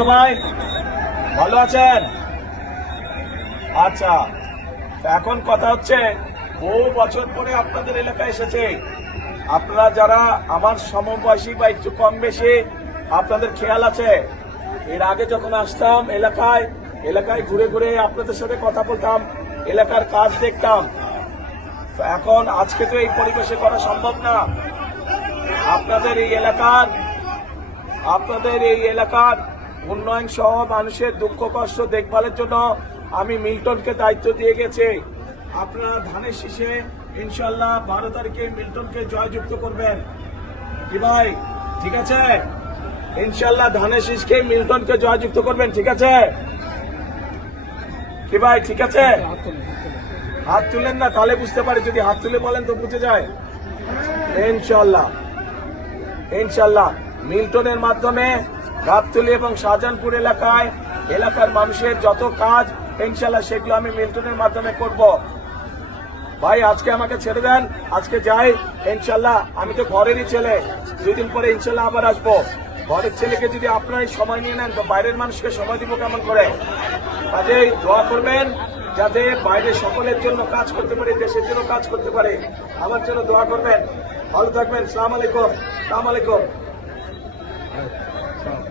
সবাই ভালো আছেন? আচ্ছা, এখন কথা হচ্ছে বহু বছর পরে আপনাদের এলাকায় এসেছে। আপনারা যারা আমার সমবয়সী বা একটু কম বেশি, আপনাদের খেয়াল আছে এর আগে যখন আসতাম এলাকায় ঘুরে ঘুরে আপনাদের সাথে কথা বলতাম, এলাকার কাজ দেখতাম। তো এখন আজকে তো এই পরিবেশে করা সম্ভব না। আপনাদের এই এলাকার উন্নয়ন সহ মানুষের দুঃখ কষ্ট দেখভালের জন্য আমি মিল্টনকে দায়িত্ব দিয়ে গেছি। আপনারা ধানের শীষে ইনশাল্লাহ 12 তারিখে মিল্টনকে জয়যুক্ত করবেন। কি ভাই ঠিক আছে? ইনশাল্লাহ ধানের শীষকে মিল্টনকে জয়যুক্ত করবেন, ঠিক আছে? কি ভাই ঠিক আছে? হাত তুলেন না, তাহলে বুঝতে পারি। যদি হাত তুলে বলেন তো বুঝে যায়। ইনশাল্লাহ মিল্টনের মাধ্যমে গাবতলী এবং শাহজাহানপুর এলাকার মানুষের যত কাজ ইনশাল্লাহ সেগুলো আমি মিল্টনের মাধ্যমে করব। ভাই আজকে আমাকে ছেড়ে দেন, আজকে যাই ইনশাল্লাহ। আমি তো ঘরেরই ছেলে, 2 দিন পরে ইনশাল্লাহ আবার আসবো। ঘরের ছেলেকে যদি আপনারাই সময় নিয়ে নেন তো বাইরের মানুষকে সময় দিব কেমন করে? কাজেই দোয়া করবেন যাতে বাইরে সকলের জন্য কাজ করতে পারে, দেশের জন্য কাজ করতে পারে। আমার জন্য দোয়া করবেন। ভালো থাকবেন। সালাম আলাইকুম।